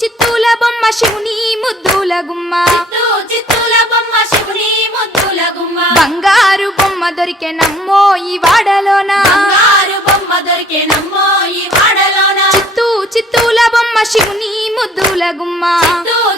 చిత్తూల బొమ్మ శివుని ముద్దుల గుమ్మ చిత్తూల బొమ్మ శివుని ముద్దుల గుమ్మ బంగారు బొమ్మ దొరికెనమ్మో ఈ వాడలోన బంగారు బొమ్మ దొరికెనమ్మో ఈ వాడలోన చిత్తూల బొమ్మ శివుని ముద్దుల గుమ్మ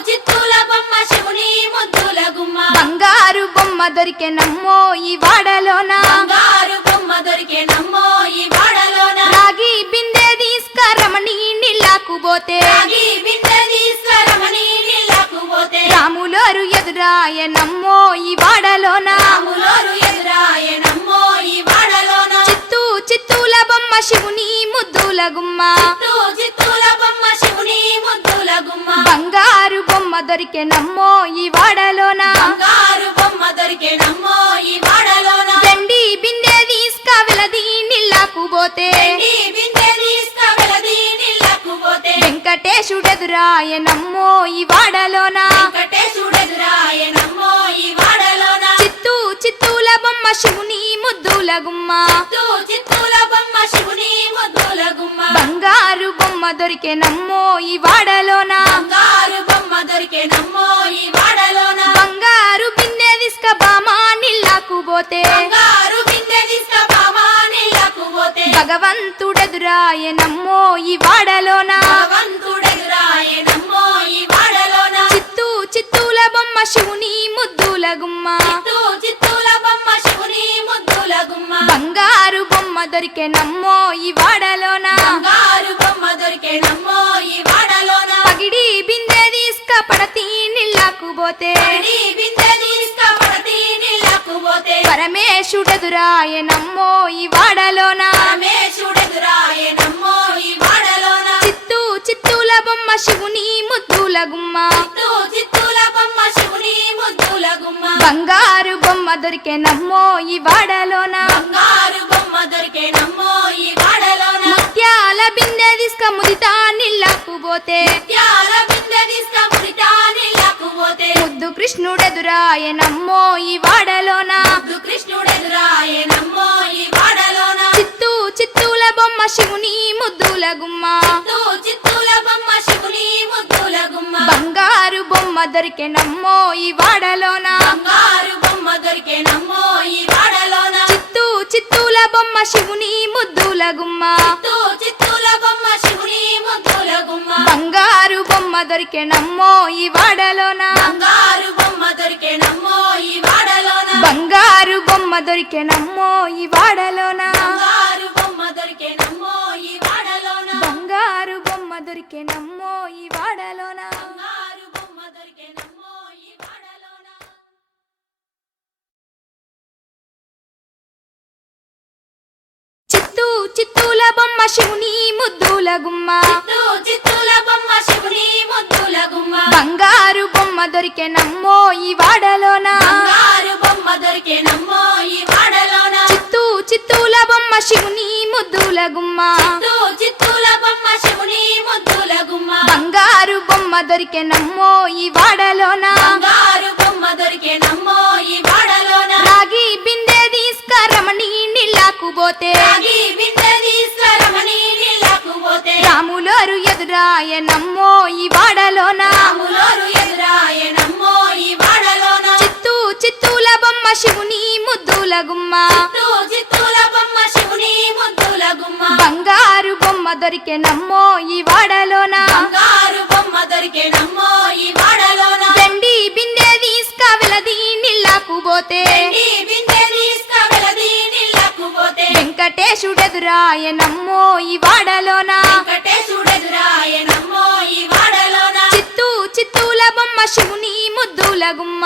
చిత్తూల బొమ్మ శివుని ముద్దుల గుమ్మ బంగారు బొమ్మ దొరికెనమ్మో ఈ వాడలోన బంగారు బొమ్మ దొరికెనమ్మో ఈ వాడలోన రాగి బిందె తీసుకరమణి నీళ్ళకు పోతే రాగి బిందె తీసుకరమణి నీళ్ళకు పోతే రాములోరు ఎదురాయనమ్మో ఈ వాడలోన రాములోరు ఎదురాయనమ్మో ఈ వాడలోన చిత్తూల బొమ్మ శివుని ముద్దుల గుమ్మ చిత్తూల బొమ్మ శివుని ముద్దుల గుమ్మ బంగారు బొమ్మ దొరికెనమ్మో ఈ వాడలోన బంగారు బొమ్మ దొరికెనమ్మో ఈ వాడలోన వెండి బిందె తీసుకవెలది నీళ్ళకు పోతే వెండి బిందె తీసుకవెలది నీళ్ళకు పోతే వెంకటేశుడెదురాయనమ్మో ఈ వాడలోన వెంకటేశుడెదురాయనమ్మో ఈ వాడలోన చిత్తూల బొమ్మ శివుని ముద్దుల గుమ్మ చిత్తూల బొమ్మ శివుని ముద్దుల గుమ్మ బంగారు బొమ్మ దొరికెనమ్మో ఈ వాడలోన బంగారు బొమ్మ దొరికెనమ్మో ఈ వాడలోన బంగారు బిందె తీసుక బామ నీళ్ళకు పోతే బంగారు బిందె తీసుకబామా నీళ్ళకు పోతే భగవంతుడెదురాయనమ్మో ఈ వాడలోన భగవంతుడెదురాయనమ్మో ఈ వాడలోన చిత్తూల బొమ్మ శివుని ముద్దుల గుమ్మ చిత్తూల బొమ్మ శివుని ముద్దుల గుమ్మ బంగారు బొమ్మ దొరికెనమ్మో ఈ వాడలోన బంగారు బొమ్మ దొరికెనమ్మో ఈ వాడలోన పగిడి బిందె తీసుక పడతి నీళ్ళకు పోతే పడి బిందె తీసుకపడతి నీళ్ళకు పోతే పరమేశుడెదురాయనమ్మో ఈ వాడలోన పరమేశుడెదురాయనమ్మో ఈ వాడలోన చిత్తూల బొమ్మ శివుని ముద్దుల గుమ్మ చిత్తూల బొమ్మ శివుని ముద్దుల గుమ్మ బంగారు బొమ్మ దొరికెనమ్మో ఈ వాడలోన బంగారు బొమ్మ దొరికెనమ్మో ఈ వాడలోన ముత్యాల బిందె తీసుక ముదితా నీళ్ళకు పోతే ముత్యాల బిందె తీసుకముడితా నీళ్ళకు పోతే ముద్దు కృష్ణుడెదురాయనమ్మో ఈ వాడలోన కృష్ణుడెదురాయనమ్మో ఈ వాడలోన చిత్తూల బొమ్మ శివుని ముద్దుల గుమ్మ చిత్తూల బొమ్మ శివుని ముద్దుల గుమ్మ బంగారు బొమ్మ దొరికెనమ్మో ఈ వాడలోన బంగారు బొమ్మ దొరికెనమ్మో ఈ వాడలోన చిత్తూల బొమ్మ శివుని ముద్దుల గుమ్మ చిత్తూల బొమ్మ శివుని ముద్దుల గుమ్మ బంగారు బొమ్మ దొరికెనమ్మో ఈ వాడలోన బంగారు బొమ్మ దొరికెనమ్మో ఈ వాడలోన బంగారు బొమ్మ దొరికెనమ్మో ఈ వాడలోన బంగారు బొమ్మ దొరికెనమ్మో ఈ వాడలోన బంగారు బొమ్మ దొరికెనమ్మో ఈ వాడలోన బంగారు బొమ్మ దొరికెనమ్మో ఈ వాడలోన చిత్తూల బొమ్మ శివుని ముద్దుల గుమ్మ చిత్తూల బొమ్మ శివుని ముద్దుల గుమ్మ బంగారు బొమ్మ దొరికెనమ్మో ఈ వాడలోన బంగారు బొమ్మ దొరికెనమ్మో ఈ వాడలోన చిత్తూల బొమ్మ శివుని ముద్దుల గుమ్మ చిత్తూల బొమ్మ శివుని ముద్దుల గుమ్మ బంగారు బొమ్మ దొరికెనమ్మో ఈ వాడలోన బంగారు బొమ్మ దొరికెనమ్మో ఈ వాడలోన రాగి బిందె తీసుకరమణి నీళ్ళకు పోతే రాగి బిందె తీసుకరమణి నీళ్ళకు పోతే రాములోరు ఎదురాయనమ్మో ఈ వాడలోన రాములోరు ఎదురాయనమ్మో ఈ వాడలోన చిత్తూల బొమ్మ శివుని ముద్దుల గుమ్మ చిత్తూల బొమ్మ శివుని ముద్దుల గుమ్మ బంగారు బొమ్మ దొరికెనమ్మో ఈ వాడలోన బంగారు బొమ్మ దొరికెనమ్మో ఈ వాడలోన వెండి బిందె తీసుకవెలది నీళ్ళకు పోతే వెండి బిందె తీసుకవెలది నీళ్ళకు పోతే వెంకటేశుడెదురాయనమ్మో ఈ వాడలోన వెంకటేశుడెదురాయనమ్మో ఈ వాడలోన చిత్తూల బొమ్మ శివుని ముద్దుల గుమ్మ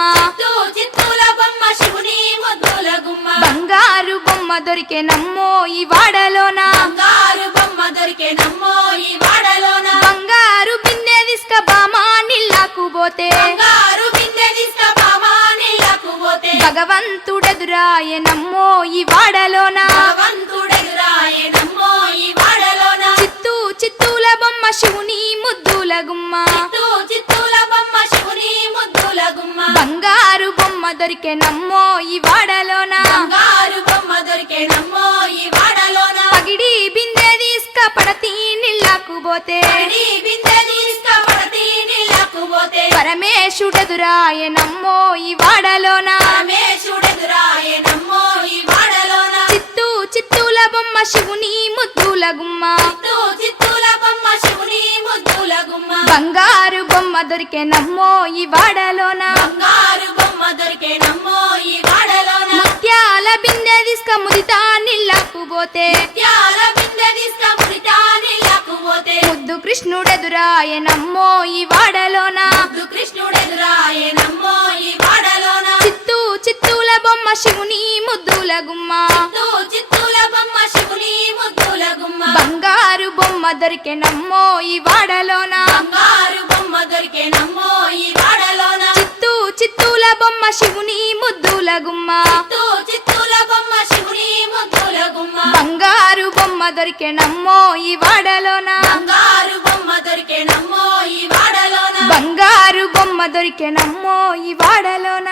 చిత్తూల బొమ్మ శివుని ముద్దుల గుమ్మ బంగారు బొమ్మ దొరికెనమ్మో ఈ వాడలోన బంగారు బొమ్మ దొరికెనమ్మో ఈ వాడలోన బంగారు బిందె తీసుక బామ నీళ్ళకు పోతే బంగారు బిందె తీసుకబామా నీళ్ళకు పోతే భగవంతుడెదురాయనమ్మో ఈ వాడలోన భగవంతుడెదురాయనమ్మో ఈ వాడలోన చిత్తూల బొమ్మ శివుని ముద్దుల గుమ్మ చిత్తూల బొమ్మ శివుని ముద్దుల గుమ్మ బంగారు బొమ్మ దొరికెనమ్మో ఈ వాడలోన బంగారు బొమ్మ దొరికెనమ్మో ఈ వాడలోన పగిడి బిందె తీసుక పడతి నీళ్ళకు పోతే పడి బిందె తీసుకపడతి పరమేశుడెదురాయనమ్మో ఈ వాడలోన పరమేశుడెదురాయెనమ్మో ఈ వాడలోన చిత్తూల బొమ్మ శివుని ముద్దుల గుమ్మ చిత్తూల బొమ్మ శివుని ముద్దుల గుమ్మ బంగారు బొమ్మ దొరికెనమ్మో ఈ వాడలోన బంగారు బొమ్మ దొరికేనమ్మో ఈ వాడలోన ముత్యాల బిందె తీసుక ముదితా నీళ్ళకు పోతే ముత్యాల బిందె తీసుక మురితానిల్లకు పోతే ముద్దు కృష్ణుడెదురాయనమ్మో ఈ వాడలోన ముద్దు కృష్ణుడెదురాయెనమ్మో ఈ వాడలోన చిత్తూల బొమ్మ శివుని ముద్దుల గుమ్మ చిత్తూల బొమ్మ శివుని ముద్దుల గుమ్మ బంగారు బొమ్మ దొరికెనమ్మో ఈ వాడలోన బంగారు బొమ్మ దొరికేనమ్మో ఈ వాడలోన చిత్తూల బొమ్మ శివుని ముద్దుల గుమ్మ చిత్తూల బొమ్మ శివుని ముద్దుల గుమ్మ బంగారు బొమ్మ దొరికెనమ్మో ఈ వాడలోన బంగారు బొమ్మ దొరికేనమ్మో ఈ వాడలోన బంగారు బొమ్మ దొరికెనమ్మో ఈ వాడలోన